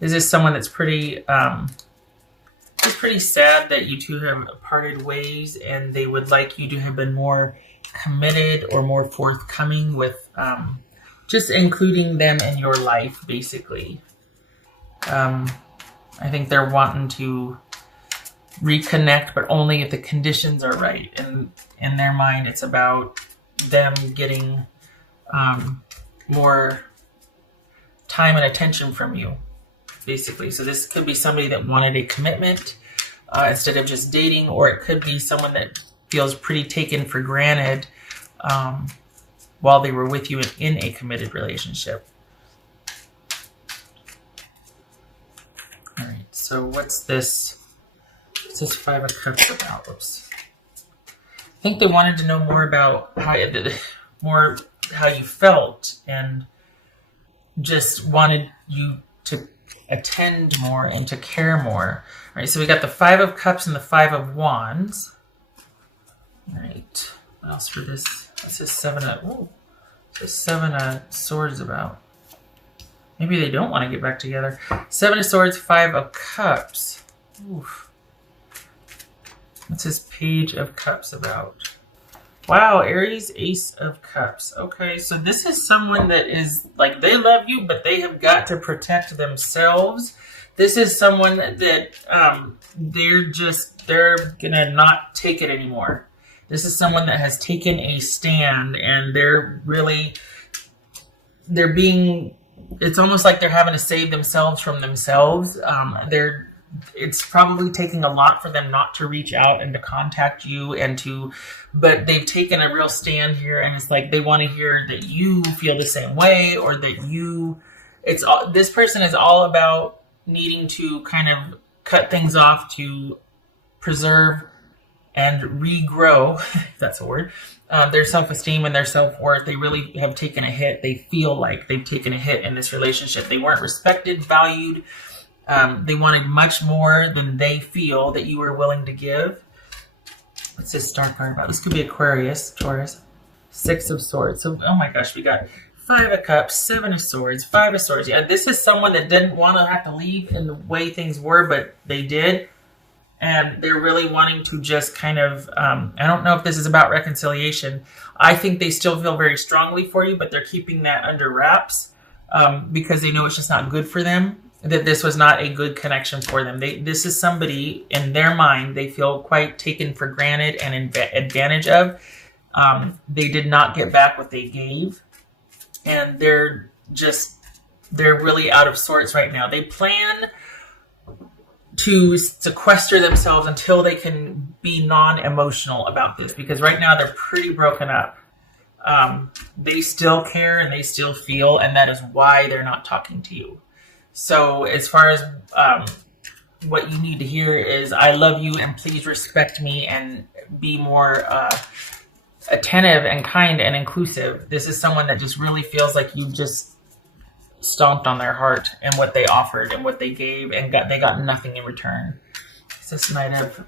This is someone that's pretty, it's pretty sad that you two have parted ways, and they would like you to have been more committed or more forthcoming with just including them in your life, basically. I think they're wanting to reconnect, but only if the conditions are right. And in their mind, it's about them getting more time and attention from you, basically. So this could be somebody that wanted a commitment instead of just dating, or it could be someone that feels pretty taken for granted while they were with you in a committed relationship. All right, so what's this? What's this Five of Cups about? Oops. I think they wanted to know more about how you felt, and just wanted you to attend more and to care more. All right, so we got the Five of Cups and the Five of Wands. All right, what else for this? This is Seven of Swords about. Maybe they don't want to get back together. Seven of Swords, Five of Cups. Oof. What's this Page of Cups about? Wow, Aries, Ace of Cups. Okay, so this is someone that is, like, they love you, but they have got to protect themselves. This is someone that they're gonna not take it anymore. This is someone that has taken a stand, and it's almost like they're having to save themselves from themselves. It's probably taking a lot for them not to reach out and to contact you but they've taken a real stand here, and it's like they want to hear that you feel the same way, or that this person is all about needing to kind of cut things off to preserve and regrow, if that's a word, their self-esteem and their self-worth. They really have taken a hit. They feel like they've taken a hit in this relationship. They weren't respected, valued. They wanted much more than they feel that you were willing to give. What's this star card about? This could be Aquarius, Taurus. Six of Swords. So, oh my gosh, we got Five of Cups, Seven of Swords, Five of Swords. Yeah, this is someone that didn't want to have to leave in the way things were, but they did. And they're really wanting to just kind of, I don't know if this is about reconciliation. I think they still feel very strongly for you, but they're keeping that under wraps because they know it's just not good for them, that this was not a good connection for them. This is somebody, in their mind, they feel quite taken for granted and advantage of. They did not get back what they gave. And they're really out of sorts right now. They plan to sequester themselves until they can be non-emotional about this, because right now they're pretty broken up. They still care and they still feel, and that is why they're not talking to you. So as far as what you need to hear is, I love you and please respect me and be more attentive and kind and inclusive. This is someone that just really feels like you just stomped on their heart and what they offered and what they gave, and they got nothing in return. What's this Knight of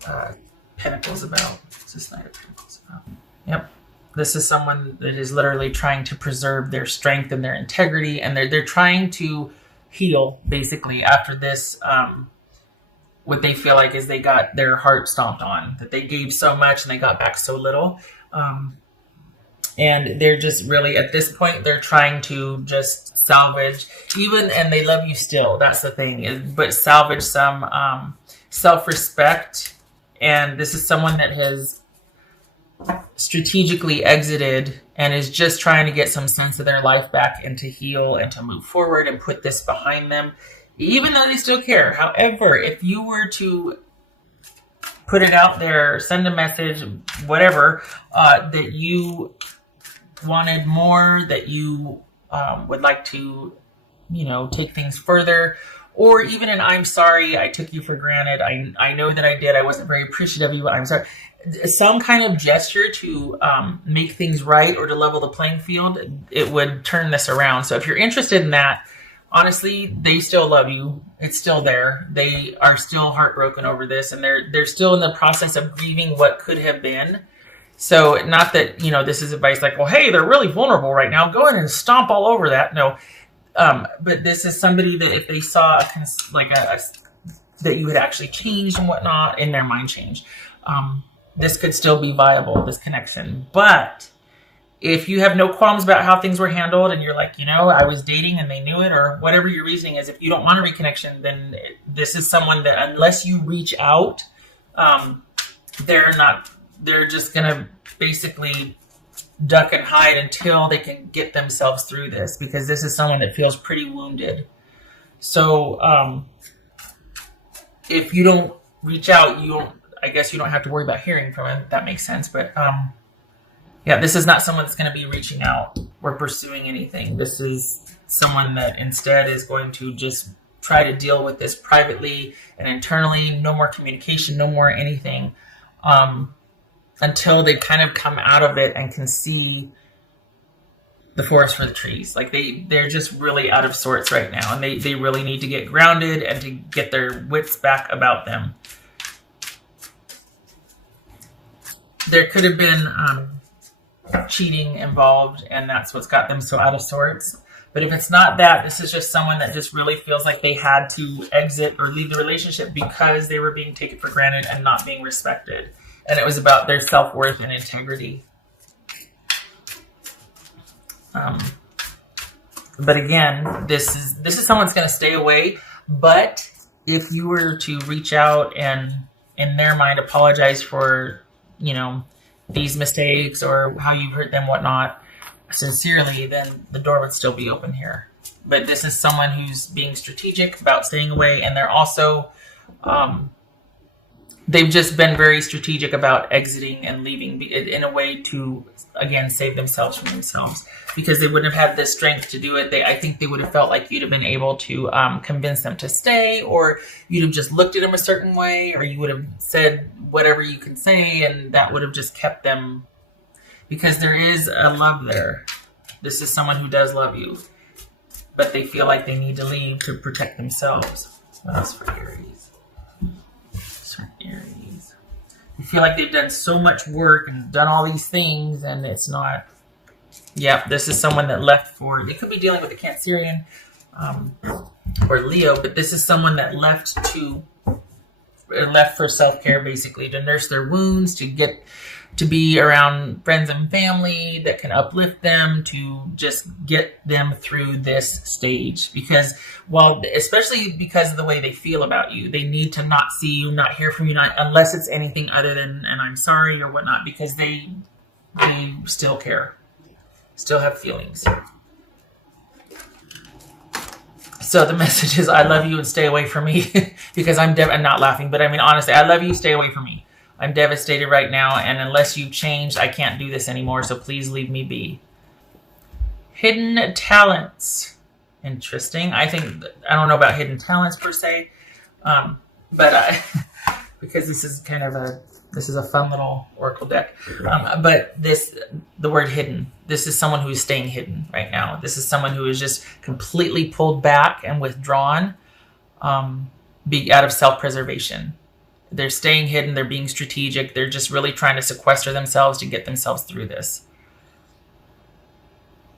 Pentacles about? What's this Knight of Pentacles about? Yep. This is someone that is literally trying to preserve their strength and their integrity, and they're trying to heal, basically, after this, what they feel like is they got their heart stomped on, that they gave so much and they got back so little. And they're just really, at this point, they're trying to just salvage, and they love you still, that's the thing, but salvage some self-respect. And this is someone that has strategically exited and is just trying to get some sense of their life back and to heal and to move forward and put this behind them, even though they still care. However, if you were to put it out there, send a message, whatever, that you wanted more, that you would like to, take things further, or even an I'm sorry, I took you for granted, I know that I did, I wasn't very appreciative of you, I'm sorry. Some kind of gesture to make things right or to level the playing field, it would turn this around. So if you're interested in that, honestly, they still love you. It's still there. They are still heartbroken over this, and they're still in the process of grieving what could have been. So not that, this is advice like, well, hey, they're really vulnerable right now, go in and stomp all over that. No, But this is somebody that if they saw that you had actually changed and whatnot, in their mind changed, this could still be viable, this connection. But if you have no qualms about how things were handled and you're like, I was dating and they knew it, or whatever your reasoning is, if you don't want a reconnection, then this is someone that unless you reach out, they're just going to basically duck and hide until they can get themselves through this, because this is someone that feels pretty wounded. So if you don't reach out, I guess you don't have to worry about hearing from him. That makes sense. But this is not someone that's going to be reaching out or pursuing anything. This is someone that instead is going to just try to deal with this privately and internally. No more communication, no more anything, until they kind of come out of it and can see the forest for the trees. Like they're just really out of sorts right now, and they really need to get grounded and to get their wits back about them. There could have been cheating involved, and that's what's got them so out of sorts. But if it's not that, this is just someone that just really feels like they had to exit or leave the relationship because they were being taken for granted and not being respected. And it was about their self-worth and integrity. But again, this is someone that's going to stay away. But if you were to reach out and in their mind apologize for, these mistakes or how you hurt them, whatnot, sincerely, then the door would still be open here. But this is someone who's being strategic about staying away, and they're also, they've just been very strategic about exiting and leaving in a way to, again, save themselves from themselves, because they wouldn't have had the strength to do it. I think they would have felt like you'd have been able to convince them to stay, or you'd have just looked at them a certain way, or you would have said whatever you can say, and that would have just kept them, because there is a love there. This is someone who does love you, but they feel like they need to leave to protect themselves. What else for Aries? Aries. You feel like they've done so much work and done all these things, and it's not. Yeah, this is someone that left for. They could be dealing with a Cancerian or Leo, but this is someone that left for self-care, basically, to nurse their wounds, to be around friends and family that can uplift them, to just get them through this stage. Because especially because of the way they feel about you, they need to not see you, not hear from you, unless it's anything other than "and I'm sorry" or whatnot, because they still care, still have feelings. So the message is, I love you and stay away from me, because I'm not laughing, but I mean, honestly, I love you, stay away from me. I'm devastated right now, and unless you've changed, I can't do this anymore, so please leave me be. Hidden talents. Interesting. I don't know about hidden talents per se, but because this is a fun little oracle deck. But the word hidden, this is someone who's staying hidden right now. This is someone who is just completely pulled back and withdrawn, out of self-preservation. They're staying hidden. They're being strategic. They're just really trying to sequester themselves to get themselves through this.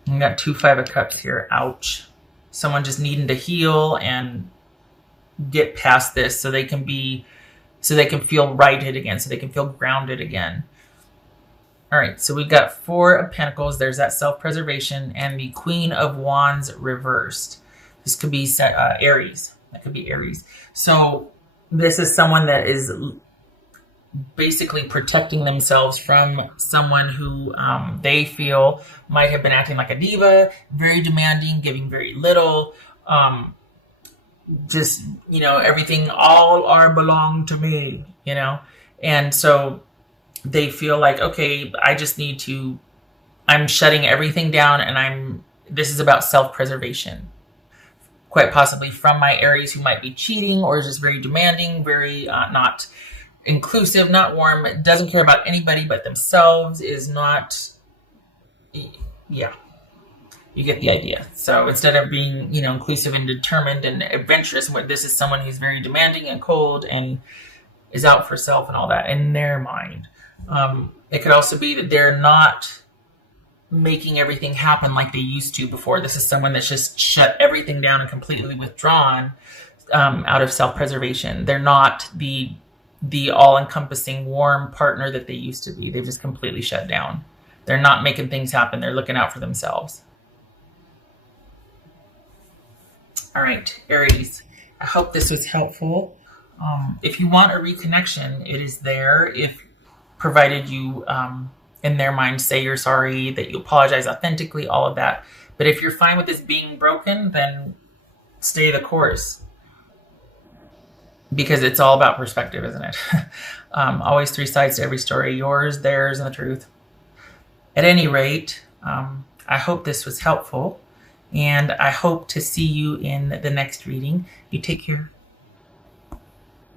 We got 2 5 of Cups here. Ouch. Someone just needing to heal and get past this so they can feel righted again, so they can feel grounded again. All right, so we've got 4 of Pentacles. There's that self-preservation, and the Queen of Wands reversed. This could be Aries. That could be Aries. So this is someone that is basically protecting themselves from someone who they feel might have been acting like a diva, very demanding, giving very little, just, everything, all are belong to me, and so they feel like, okay, I'm shutting everything down, and this is about self-preservation, quite possibly from my Aries, who might be cheating or is just very demanding, very not inclusive, not warm, doesn't care about anybody but themselves, is not, yeah. You get the idea. So instead of being, inclusive and determined and adventurous, this is someone who's very demanding and cold and is out for self and all that in their mind. It could also be that they're not making everything happen like they used to before. This is someone that's just shut everything down and completely withdrawn out of self-preservation. They're not the all-encompassing warm partner that they used to be. They've just completely shut down. They're not making things happen. They're looking out for themselves. All right, Aries, I hope this was helpful. If you want a reconnection, it is there. If provided you, in their mind, say you're sorry, that you apologize authentically, all of that. But if you're fine with this being broken, then stay the course. Because it's all about perspective, isn't it? Always three sides to every story: yours, theirs, and the truth. At any rate, I hope this was helpful, and I hope to see you in the next reading. You take care.